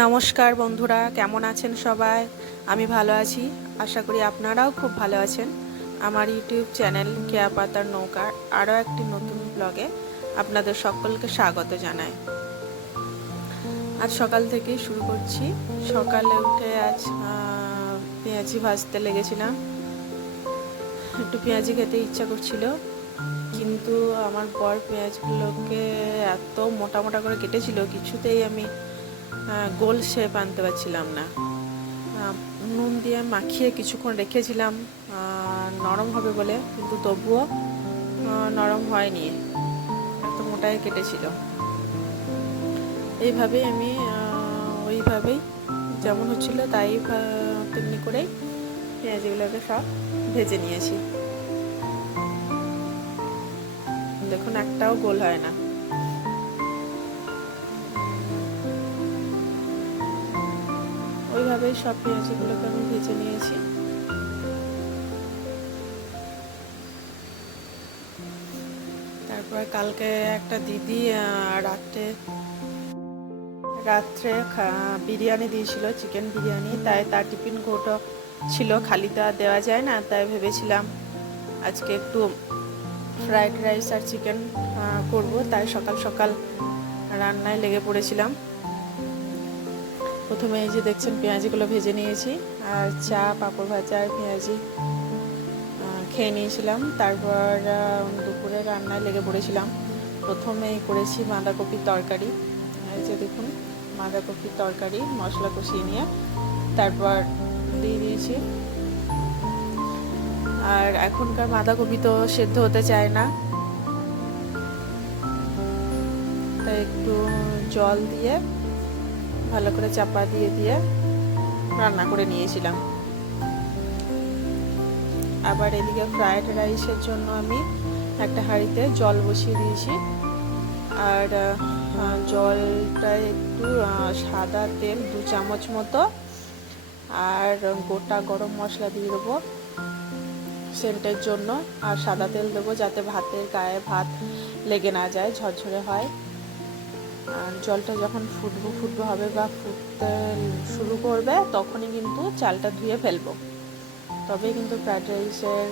নমস্কার বন্ধুরা, কেমন আছেন সবাই? আমি ভালো আছি, আশা করি আপনারাও খুব ভালো আছেন। আমার ইউটিউব চ্যানেল কেয়া পাতার নৌকার আরও একটি নতুন ব্লগে আপনাদের সকলকে স্বাগত জানাই। আজ সকাল থেকেই শুরু করছি। সকালে উঠে আজ পেঁয়াজি ভাজতে লেগেছিলাম। একটু পেঁয়াজি খেতে ইচ্ছা করছিল, কিন্তু আমার বর পেঁয়াজগুলোকে এত মোটা মোটা করে কেটেছিল, কিছুতেই আমি গোল শেপ আনতে পারছিলাম না। নুন দিয়ে মাখিয়ে কিছুক্ষণ রেখেছিলাম নরম হবে বলে, কিন্তু তবুও নরম হয়নি, এত মোটাই কেটেছিল। এইভাবেই আমি ওইভাবেই যেমন হচ্ছিল তাই তেমনি করেই পেঁয়াজগুলোকে সব ভেজে নিয়েছি। দেখুন, একটাও গোল হয় না। ওইভাবেই সব পেঁয়াজগুলোকে আমি ভেজে নিয়েছি। তারপর কালকে একটা দিদি রাত্রে বিরিয়ানি দিয়েছিল, চিকেন বিরিয়ানি, তাই তার টিফিন কৌটো ছিল, খালি তো আর দেওয়া যায় না। তাই ভেবেছিলাম আজকে একটু ফ্রাইড রাইস আর চিকেন করব, তাই সকাল সকাল রান্নায় লেগে পড়েছিলাম। প্রথমে এই যে দেখছেন পেঁয়াজিগুলো ভেজে নিয়েছি, আর চা, পাঁপড় ভাজা আর পেঁয়াজি খেয়ে নিয়েছিলাম। তারপর দুপুরে রান্নায় লেগে পড়েছিলাম। প্রথমেই করেছি বাঁধাকপির তরকারি। এই যে দেখুন, বাঁধাকপির তরকারি মশলা কষিয়ে নিয়ে তারপর দিয়ে দিয়েছি। আর এখনকার বাঁধাকপি তো সেদ্ধ হতে চায় না, তাই একটু জল দিয়ে ভালো করে চাপা দিয়ে দিয়ে রান্না করে নিয়েছিলাম। আবার এদিকে ফ্রাইড রাইসের জন্য আমি একটা হাঁড়িতে জল বসিয়ে দিয়েছি, আর জলটা একটু সাদা তেল 2 চামচ মতো আর গোটা গরম মশলা দিয়ে দেবো সেন্টের জন্য, আর সাদা তেল দেবো যাতে ভাতের গায়ে ভাত লেগে না যায়, ঝরঝরে হয়। আর জলটা যখন ফুটবো হবে বা ফুটতে শুরু করবে, তখনই কিন্তু চালটা ধুয়ে ফেলবো, তবে কিন্তু ফ্রাইড রাইসের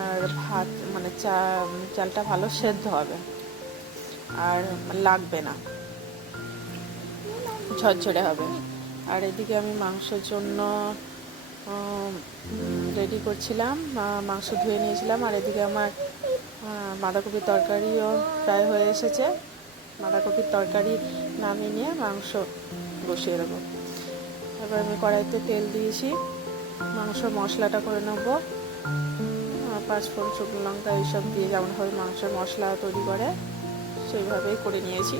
আর ভাত মানে চালটা ভালো সেদ্ধ হবে আর লাগবে না, ঝরঝরে হবে। আর এদিকে আমি মাংসের জন্য রেডি করছিলাম, মাংস ধুয়ে নিয়েছিলাম। আর এদিকে আমার বাঁধাকপির তরকারিও প্রায় হয়ে এসেছে। বাঁধাকপির তরকারি নামিয়ে নিয়ে মাংস বসিয়ে দেবো। এবার আমি কড়াইতে তেল দিয়েছি, মাংস মশলাটা করে নেব। 5 ফোড়ন, শুকনো লঙ্কা এইসব দিয়ে যেমনভাবে মাংসের মশলা তৈরি করে সেইভাবেই করে নিয়েছি।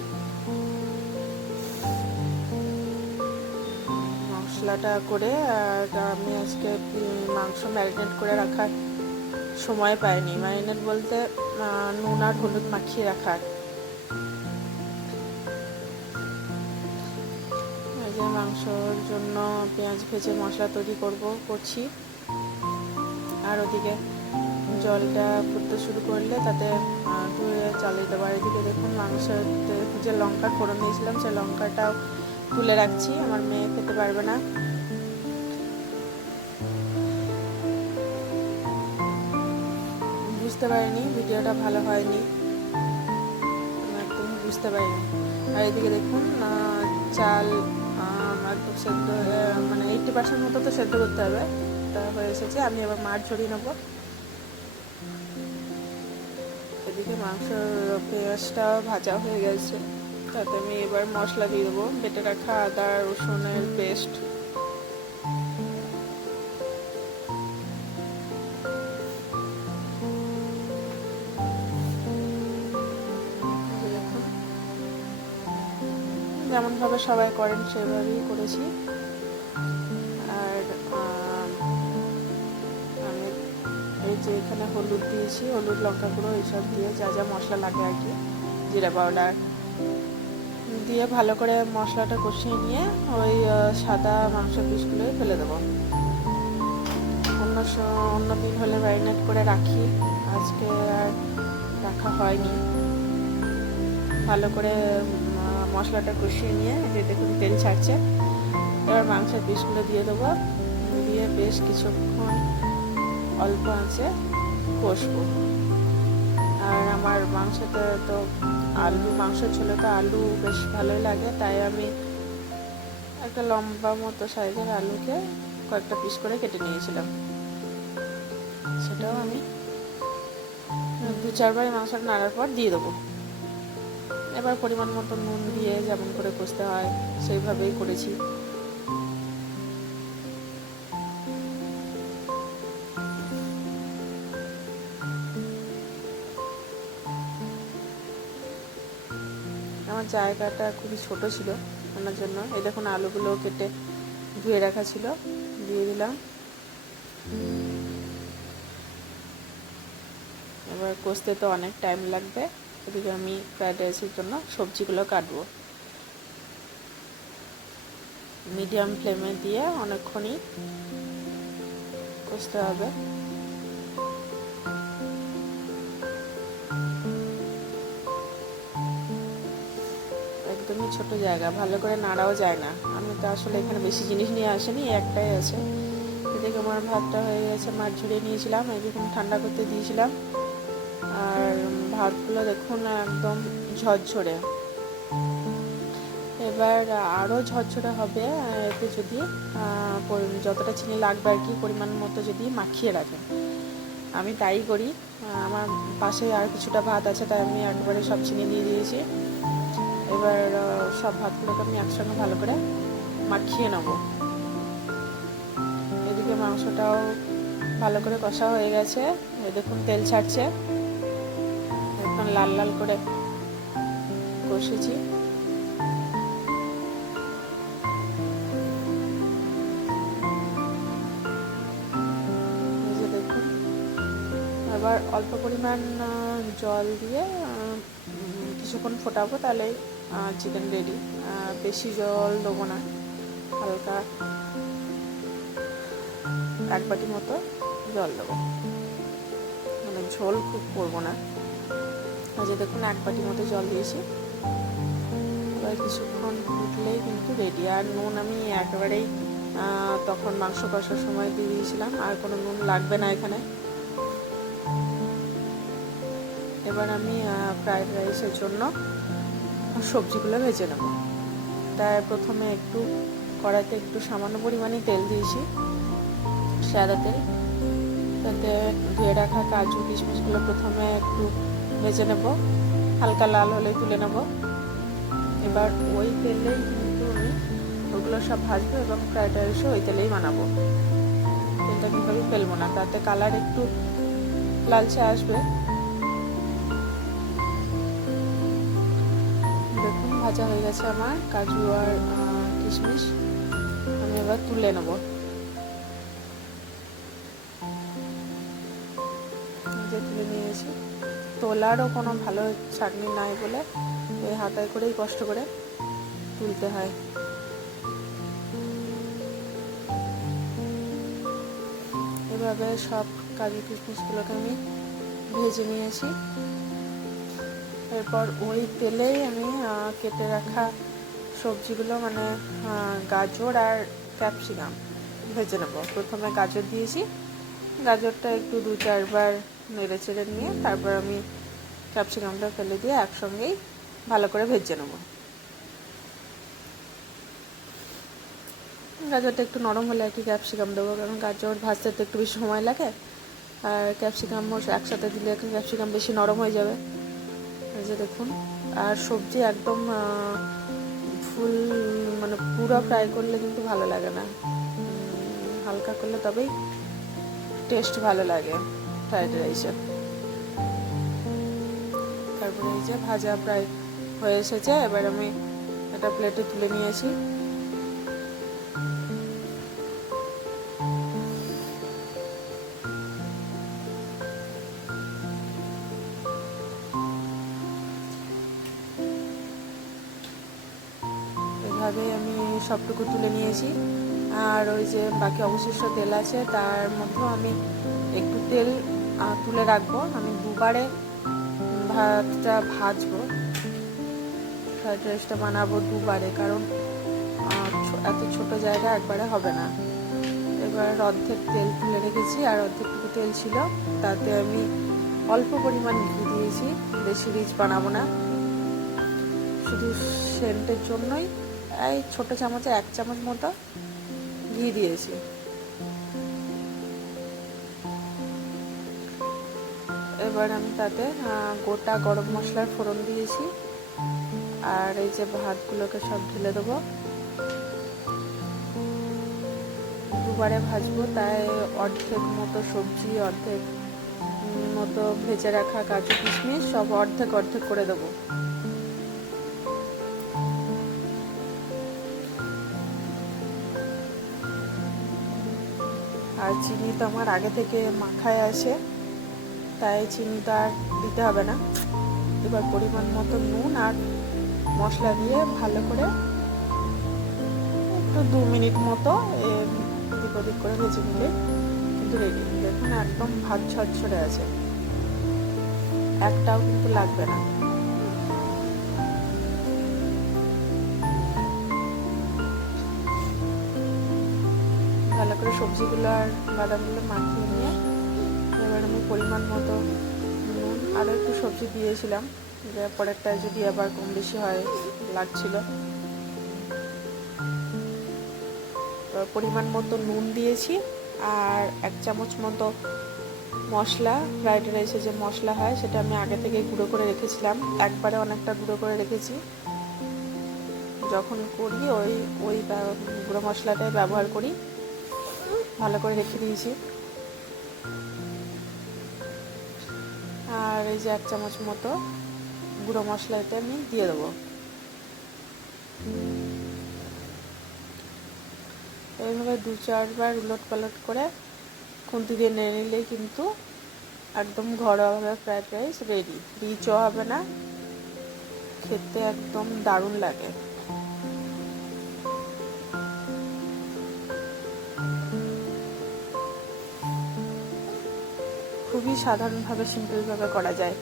মশলাটা করে আমি আজকে মাংস ম্যারিনেট করে রাখার সময় পাইনি। ম্যারিনেট বলতে নুন আর হলুদ মাখিয়ে রাখার। এই যে মাংসর জন্য পেঁয়াজ ভেজে মশলা তৈরি করছি। আর ওদিকে জলটা ফুটতে শুরু করলে তাতে ধুয়ে চালিয়ে দেবো। আর এদিকে দেখুন, মাংসের যে লঙ্কার ফোড়ন দিয়েছিলাম সেই লঙ্কাটাও তুলে রাখছি, আমার মেয়ে খেতে পারবে না। বুঝতে পারিনি ভিডিওটা ভালো হয়নি, একদমই বুঝতে পারিনি। আর এদিকে দেখুন, চাল একদম সেদ্ধ, মানে 80% মতো তো সেদ্ধ করতে হবে, তা হয়ে এসেছে। আমি এবার মাছ ঝরিয়ে নেবো। এদিকে মাংসর পেঁয়াজটাও ভাজা হয়ে গেছে, তাতে আমি এবার মশলা দিয়ে দেবো। বেটে রাখা আদা রসুনের পেস্ট, যেমনভাবে সবাই করেন সেভাবেই করেছি। আর আমি এই যে এখানে হলুদ দিয়েছি, হলুদ, লঙ্কা গুঁড়ো এইসব দিয়ে যা যা মশলা লাগে আর কি, জিরা পাউডার দিয়ে ভালো করে মশলাটা কষিয়ে নিয়ে ওই সাদা মাংস পিসগুলোই ফেলে দেবো। অন্য দিন হলে ম্যারিনেট করে রাখি, আজকে আর রাখা হয়নি। ভালো করে মশলাটা কষিয়ে নিয়ে যে দেখুন তেল ছাড়ছে। এবার মাংসের পিসগুলো দিয়ে দেবো, দিয়ে বেশ কিছুক্ষণ অল্প আঁচে কষবো। আর আমার মাংসতে তো মাংস ছোলে তো আলু বেশ ভালোই লাগে, তাই আমি একটা লম্বা মতো সাইজের আলুকে কয়েকটা পিস করে কেটে নিয়েছিলাম। সেটাও আমি 2-4 বার মাংসটা নাড়ার পর দিয়ে দেবো। এবার পরিমাণ মতো নুন দিয়ে যেমন করে কষতে হয় সেইভাবেই করেছি। আমার জায়গাটা খুবই ছোট ছিল, ওনার জন্য এই দেখুন আলুগুলো কেটে ধুয়ে রাখা ছিল, দিয়ে দিলাম। এবার কষতে তো অনেক টাইম লাগবে, এদিকে আমি ফ্রাইড রাইসের জন্য সবজিগুলো কাটবো। মিডিয়াম ফ্লেমে দিয়ে অনেকক্ষণই কষতে হবে। একদমই ছোট জায়গা, ভালো করে নাড়াও যায় না। আমি তো আসলে এখানে বেশি জিনিস নিয়ে আসিনি, একটাই আছে। এদিকে আমার ভাতটা হয়ে গেছে, মাছ ঝরিয়ে নিয়েছিলাম, এই দেখুন ঠান্ডা করতে দিয়েছিলাম। আর ভাতগুলো দেখুন একদম ঝরঝরে। এবার আরও ঝরঝরে হবে এতে যদি যতটা চিনি লাগবে আর কি পরিমাণ মতো যদি মাখিয়ে রাখেন। আমি তাই করি। আমার পাশে আর কিছুটা ভাত আছে, তাই আমি একবারে সব চিনি দিয়ে দিয়েছি। এবার সব ভাতগুলোকে আমি একসঙ্গে ভালো করে মাখিয়ে নেব। এদিকে মাংসটাও ভালো করে কষা হয়ে গেছে, এই দেখুন তেল ছাড়ছে, একদম লাল লাল করে কষেছি। দেখুন এবার অল্প পরিমাণ জল দিয়ে কিছুক্ষণ ফোটাবো, তাহলে চিকেন রেডি। বেশি জল দেবো না, হালকা 1 বাটি মতো জল দেবো, মানে ঝোল খুব করবো না। যে দেখুন 1 বাটি মতো জল দিয়েছি। এবার কিছুক্ষণ ফুটলেই কিন্তু রেডি। আর নুন আমি একেবারেই তখন মাংস কষার সময় দিয়ে দিয়েছিলাম, আর কোনো নুন লাগবে না এখানে। এবার আমি ফ্রাইড রাইসের জন্য সবজিগুলো ভেজে নেব। তাই প্রথমে একটু কড়াইতে একটু সামান্য পরিমাণে তেল দিয়েছি, সাদা তেল। তাতে ধুয়ে রাখা কাজু কিশমিশগুলো প্রথমে একটু ভেজে নেব, হালকা লাল হলে তুলে নেব। এবার ওই তেলেই কিন্তু আমি ওগুলো সব ভাজবো এবং ফ্রাইড রাইসও ওই তেলেই বানাবো। তেলটা কিন্তু আমি ফেলবো না, তাতে কালার একটু লালচে আসবে। দেখুন ভাজা হয়ে গেছে আমার কাজু আর কিশমিশ। আমি এবার তুলে নেব। তুলে নিয়েছি। তোলারও কোনো ভালো ছাঁকনি নাই বলে ওই হাতায় করেই কষ্ট করে তুলতে হয়। এভাবে সব কাজু কিশমিশগুলোকে আমি ভেজে নিয়েছি। এরপর ওই তেলেই আমি কেটে রাখা সবজিগুলো, মানে গাজর আর ক্যাপসিকাম ভেজে নেব। প্রথমে গাজর দিয়েছি, গাজরটা একটু 2-4 বার নেড়ে চেড়ে নিয়ে তারপর আমি ক্যাপসিকামটা ফেলে দিয়ে একসঙ্গেই ভালো করে ভেজে নেব। গাজরটা একটু নরম হলে আর কি ক্যাপসিকাম দেবো, কারণ গাজর ভাজতে তো একটু বেশি সময় লাগে, আর ক্যাপসিকামও একসাথে দিলে ক্যাপসিকাম বেশি নরম হয়ে যাবে। এই যে দেখুন, আর সবজি একদম ফুল মানে পুরো ফ্রাই করলে কিন্তু ভালো লাগে না, হালকা করলে তবেই টেস্ট ভালো লাগে ফ্রাইড রাইসে। তারপরে এই যে ভাজা প্রায় হয়ে এসেছে, এবার আমি একটা প্লেটে তুলে নিয়েছি। এভাবেই আমি সবটুকু তুলে নিয়েছি। আর ওই যে বাকি অবশিষ্ট তেল আছে তার মধ্যেও আমি একটু তেল তুলে রাখবো। আমি 2 বারে ভাতটা ভাজবো। ফ্রাইড রাইসটা বানাবো দুবারে, কারণ এত ছোট জায়গা একবারে হবে না। এবার অর্ধেক তেল তুলে রেখেছি, আর অর্ধেকটুকু তেল ছিল, তাতে আমি অল্প পরিমাণ ঘি দিয়েছি, বেশি রিচ বানাবো না, শুধু সেন্টের জন্যই এই ছোট চামচে 1 চামচ মতো ঘি দিয়েছি। এবার আমি তাতে গোটা গরম মশলার ফোড়ন দিয়েছি, আর এই যে ভাতগুলোকে সব ঢেলে দেবো। দুবারে ভাজবো, তাই অর্ধেক মতো সবজি, অর্ধেক মতো ভেজে রাখা কাজু কিশমিশ সব অর্ধেক অর্ধেক করে দেবো। আর চিনি তো আমার আগে থেকে মাখায় আছে, তাই চিনিটা আর দিতে হবে না। এবার পরিমাণ মতো নুন আর মশলা দিয়ে ভালো করে একটু 2 মিনিট মতো এদিক ওদিক করে ভেজে নিলে কিন্তু রেডি। দেখুন একদম ভাত ঝরঝরে আছে, একটাও কিন্তু লাগবে না। ভালো করে সবজিগুলো আর বাদামগুলো মাখিয়ে নিয়ে এবার আমি পরিমাণ মতো নুন, আরও একটু সবজি দিয়েছিলাম, যে পরেরটায় যদি আবার কম বেশি হয় লাগছিল। পরিমাণ মতো নুন দিয়েছি, আর 1 চামচ মতো মশলা, ফ্রাইড রাইসে যে মশলা হয় সেটা আমি আগে থেকে গুঁড়ো করে রেখেছিলাম, একবারে অনেকটা গুঁড়ো করে রেখেছি। যখন করি ওই গুঁড়ো মশলাটাই ব্যবহার করি, ভালো করে রেখে দিয়েছি। আর এই যে 1 চামচ মতো গুঁড়ো মশলা এটা আমি দিয়ে দেবো। এইভাবে 2-4 বার উলট পালট করে খুন্তি দিয়ে নেড়ে নিলেই কিন্তু একদম ঘরোয়াভাবে ফ্রাইড রাইস রেডি। রিচও হবে না, খেতে একদম দারুণ লাগে। খুবই সাধারণভাবে, সিম্পলভাবে করা যায়।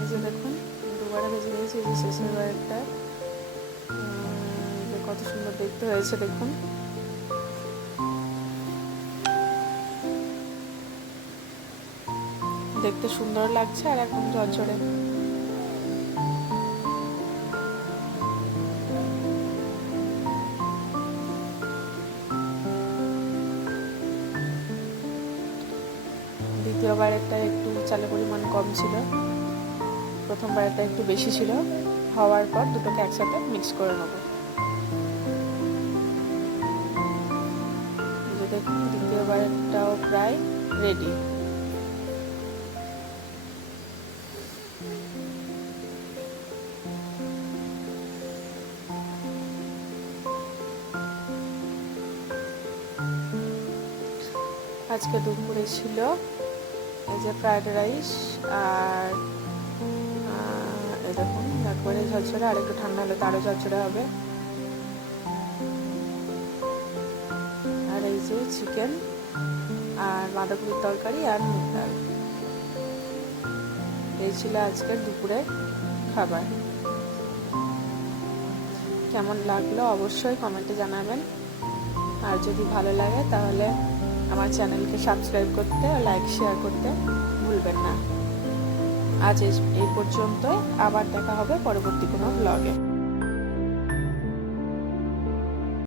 এই যে দেখুন দুবারে ভেজে নিয়েছি, এই যে শেষের বারেরটা কত সুন্দর দেখতে হয়েছে দেখুন। দেখতে সুন্দর লাগছে আর একদম ঝরঝরে। দ্বিতীয়বারেরটা একটু চালের পরিমাণ কম ছিল, প্রথমবারেরটা একটু বেশি ছিল। হওয়ার পর দুটোকে একসাথে মিক্স করে নেব। দেখুন দ্বিতীয়বারেরটাও প্রায় রেডি। আজকে দুপুরে ছিল এই যে ফ্রাইড রাইস, আর এই দেখুন একবারে ঝরঝরে, আর একটু ঠান্ডা হলে তো আরও ঝরঝরে হবে। আর এই যে চিকেন আর বাঁধাকপির তরকারি আর মুগ ডাল, এই ছিল আজকের দুপুরের খাবার। কেমন লাগলো অবশ্যই কমেন্টে জানাবেন, আর যদি ভালো লাগে তাহলে আমার চ্যানেলকে সাবস্ক্রাইব করতে, লাইক শেয়ার করতে ভুলবেন না। আজ এই পর্যন্তই, আবার দেখা হবে পরবর্তী কোনো ব্লগে।